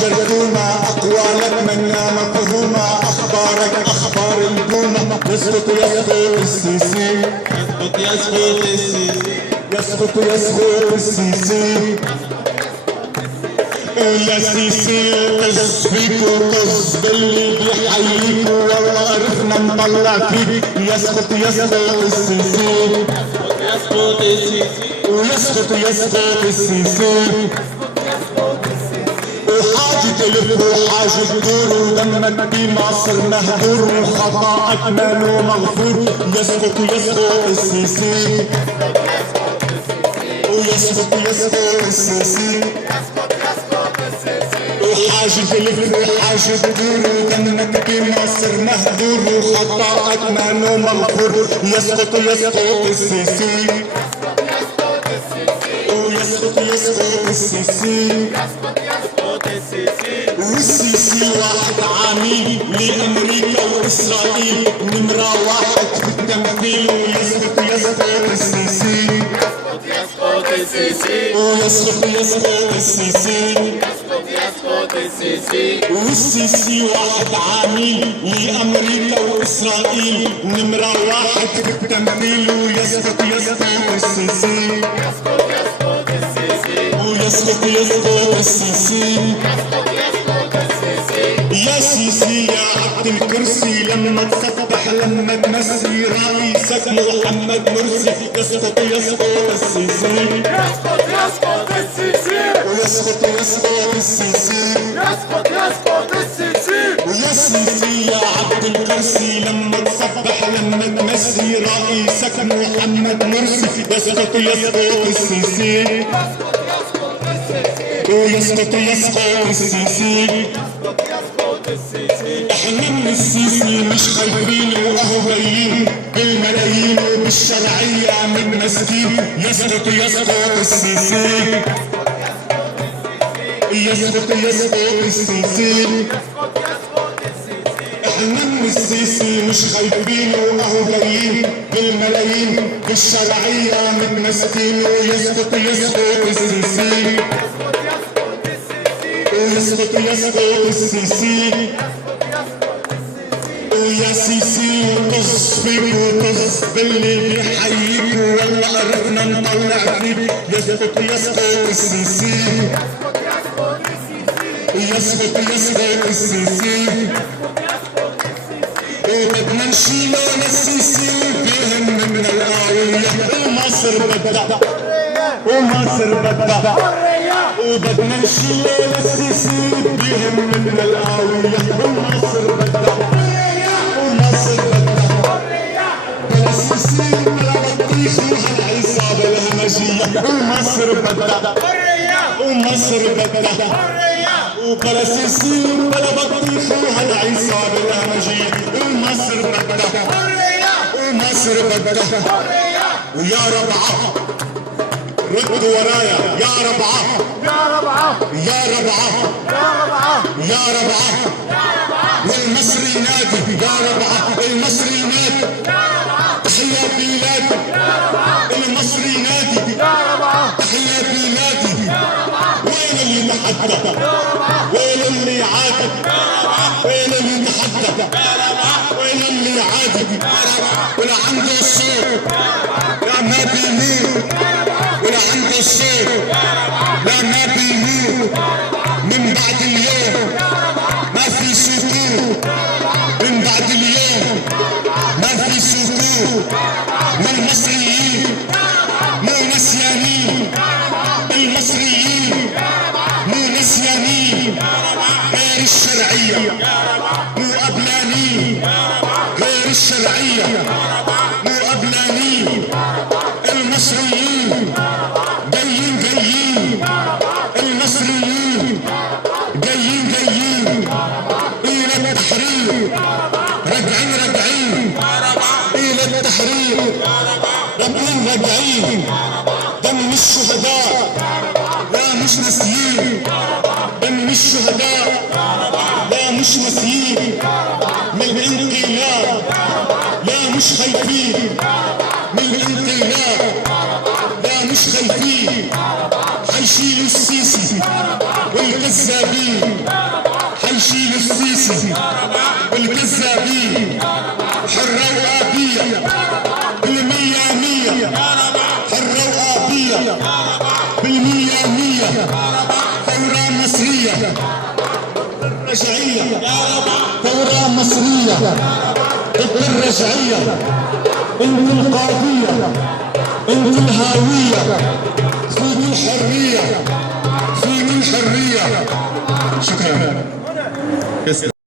جرثومة أقوالك من نام فهومة أخبارك أخبار البومة يسقط السيسي يسقط السيسي يا سيسي طز فيك وطز باللي بيحييك والله عرفنا نطلع فيك يسقط السيسي ويسقط السيسي وحاجة تلف وحاجة تدور ودمك بمصر مهدور وخطأك ماله مغفور يسقط السيسي ويسقط السيسي وحاجة تلف وحاجة تدور ودمك بمصر مهدور وخطأك ماله مغفور يسقط السيسي ويسقط السيسي والسيسي واحد عميل لأمريكا وإسرائيل نمرة واحد في التمثيل ويسقط السيسي ويسقط السيسي والسيسي واحد عميل لأمريكا وإسرائيل نمرة واحد في التمثيل ويسقط السيسي ويسقط السيسي يا سيسي يا عبد الكرسي لما تصبح لما تمسي رئيسك محمد مرسي يسقط السيسي يسقط السيسي ويسقط السيسي يسقط السيسي ويا سيسي يا عبد الكرسي لما تصبح لما تمسي رئيسك محمد مرسي يسقط السيسي ويسقط السيسي احنا من السيسي مش خايفين وهو جايين بالملايين وبالشرعية من مسكين يسقط السيسي يسقط السيسي احنا من السيسي مش خايفين وهو جايين بالملايين بالشرعية من مسكين ويسقط السيسي ويسقط السيسي ويا سيسي وطز فيك وطز باللي بيحييك والله عرفنا نطلع فيك يسقط السيسي يسقط السيسي وبدنا نشيل السيسي فيهم من القاوية ومصر بدها ومصر بدها وبدنا نشيل السيسي بهم من القاوية ومصر بدها ومصر بدها بلا السيسي بلا بطيخ وهالعصابة الهمجية ومصر بدها ومصر بدها وبلا سيسي بلا بطيخ وهالعصابة الهمجية ومصر بدها ومصر بدها ويا ربعة ردوا ورايا يا ربعة يا ربعة يا ربعة يا ربعة يا ربعة والمصري ينادي يا ربعة المصري ينادي تحيا بلادي المصري ينادي تحيا بلادي وين اللي تحدى وين اللي عادي وين اللي تحدى وين اللي عادي ولا عنده الصوت لا ما بيموت ولا عنده الصوت لا ما بيموت من بعد اليوم ما في سكوت من بعد اليوم ما في سكوت والمصريين مو نسيانين المصريين مو نسيانين غير الشرعية مو قبلانين غير الشرعية مو قبلانين المصريين جايين المصريين جايين إلى التحرير راجعين إلى التحرير راجعين دم الشهداء لا مش ناسيين دم الشهداء لا مش ناسيين من الانقلاب لا مش خايفين من الانقلاب لا مش خايفين حيشيلوا السيسي الكذابين حيشيل السيسي بالكذابين حرة وآبية بالمية مية حرة وآبية بالمية مية ثورة مصرية رجعية ثورة مصرية ضد الرجعية انت القاضية انت الهاوية فيك الحرية فيك الحرية شكرا.